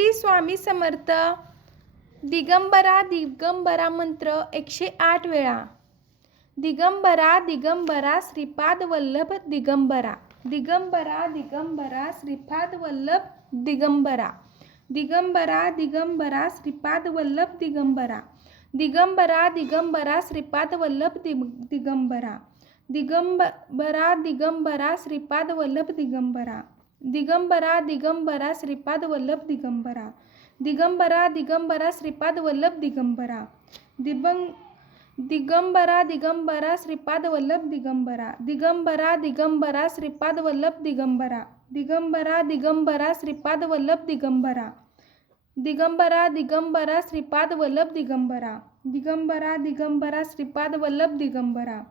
श्री स्वामी समर्थ. दिगंबरा दिगंबरा मंत्र एकशे आठ वेळा. दिगंबरा दिगंबरा श्रीपाद वल्लभ दिगंबरा. दिगंबरा दिगंबरा श्रीपाद वल्लभ दिगंबरा. दिगंबरा दिगंबरा श्रीपाद वल्लभ दिगंबरा. दिगंबरा दिगंबरा श्रीपाद वल्लभ दि दिगंबरा. दिगंबरा दिगंबरा श्रीपाद वल्लभ दिगंबरा. दिगंबरा दिगंबरा श्रीपाद वल्लभ दिगंबरा. दिगंबरा दिगंबरा श्रीपाद वल्लभ दिगंबरा. दिबंग दिगंबरा दिगंबरा श्रीपाद वल्लभ दिगंबरा. दिगंबरा दिगंबरा श्रीपाद वल्लभ दिगंबरा. दिगंबरा दिगंबरा श्रीपाद वल्लभ दिगंबरा. दिगंबरा दिगंबरा श्रीपाद वल्लभ दिगंबरा. दिगंबरा दिगंबरा श्रीपाद वल्लभ दिगंबरा.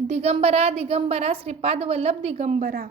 दिगंबरा दिगंबरा श्रीपाद वल्लभ दिगंबरा.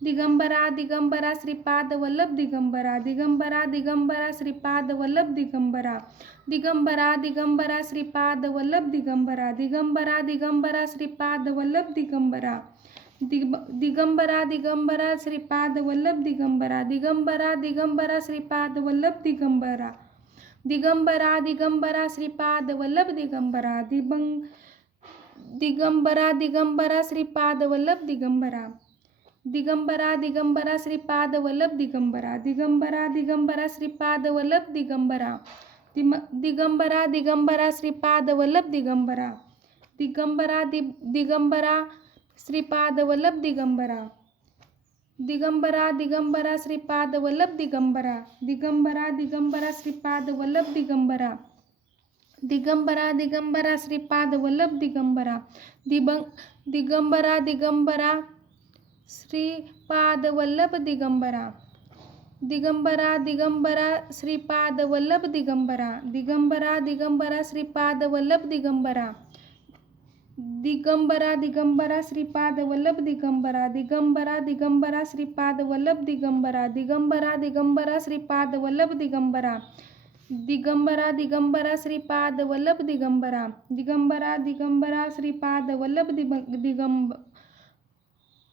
दिगंबरा दिगंबरा श्रीपाद वल्लभ दिगंबरा दिगंबरा दिगंबरा श्रीपाद वल्लभ दिगंबरा दिगंबरा दिगंबरा श्रीपाद वल्लभ दिगंबरा दिगंबरा दिगंबरा श्रीपाद वल्लभ दिगंबरा दिगंबरा दिगंबरा श्रीपाद वल्लभ दिगंबरा दिगंबरा दिगंबरा श्रीपाद वल्लभ दिगंबरा दिगंबरा दिगंबरा श्रीपाद वल्लभ दिगंबरा दिबंग दिगंबरा दिगंबरा श्रीपाद वल्लभ दिगंबरा दिगंबरा दिगंबरा श्रीपाद वल्लभ दिगंबरा दिगंबरा दिगंबरा श्रीपाद वल्लभ दिगंबरा दिम दिगंबरा दिगंबरा श्रीपाद वल्लभ दिगंबरा दिगंबरा दि दिगंबरा श्रीपाद वल्लभ दिगंबरा दिगंबरा दिगंबरा श्रीपाद वल्लभ दिगंबरा दिगंबरा दिगंबरा श्रीपाद वल्लभ दिगंबरा दिगंबरा दिगंबरा श्रीपाद वल्लभ दिगंबरा दिबं दिगंबरा दिगंबरा श्रीपाद वल्लभ दिगंबरा दिगंबरा दिगंबरा श्रीपाद वल्लभ दिगंबरा दिगंबरा दिगंबरा श्रीपाद वल्लभ दिगंबरा दिगंबरा दिगंबरा श्रीपाद वल्लभ दिगंबरा दिगंबरा दिगंबरा श्रीपाद वल्लभ दिगंबरा दिगंबरा दिगंबरा श्रीपादवल्लभ दिगंबरा दिगंबरा दिगंबरा श्रीपाद वल्लभ दिगंबरा दिगंबरा दिगंबरा श्रीपाद वल्लभ दिग दिगंब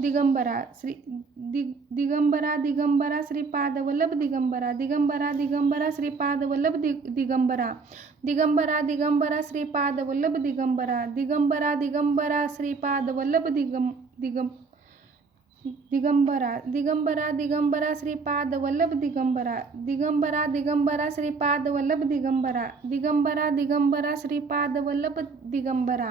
दिगंबरा श्री दि दिगंबरा दिगंबरा श्रीपाद वल्लभ दिगंबरा दिगंबरा दिगंबरा श्रीपाद वल्लभ दि दिगंबरा दिगंबरा दिगंबरा श्रीपाद वल्लभ दिगंबरा दिगंबरा दिगंबरा श्रीपाद वल्लभ दिगं दिगं दिगंबरा दिगंबरा दिगंबरा श्रीपाद वल्लभ दिगंबरा दिगंबरा दिगंबरा श्रीपाद वल्लभ दिगंबरा दिगंबरा दिगंबरा श्रीपाद वल्लभ दिगंबरा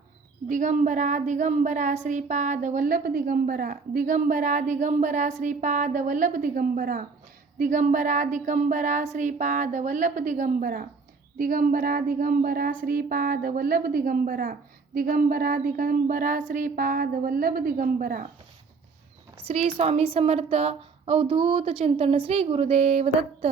दिगंबरा दिगंबरा श्रीपाद वल्लभ दिगंबरा दिगंबरा दिगंबरा श्रीपाद वल्लभ दिगंबरा दिगंबरा दिगंबरा श्रीपाद वल्लभ दिगंबरा दिगंबरा दिगंबरा श्रीपाद वल्लभ दिगंबरा दिगंबरा दिगंबरा श्रीपाद वल्लभ दिगंबरा। श्री स्वामी समर्थ अवधूत चिंतन श्री गुरुदेव दत्त।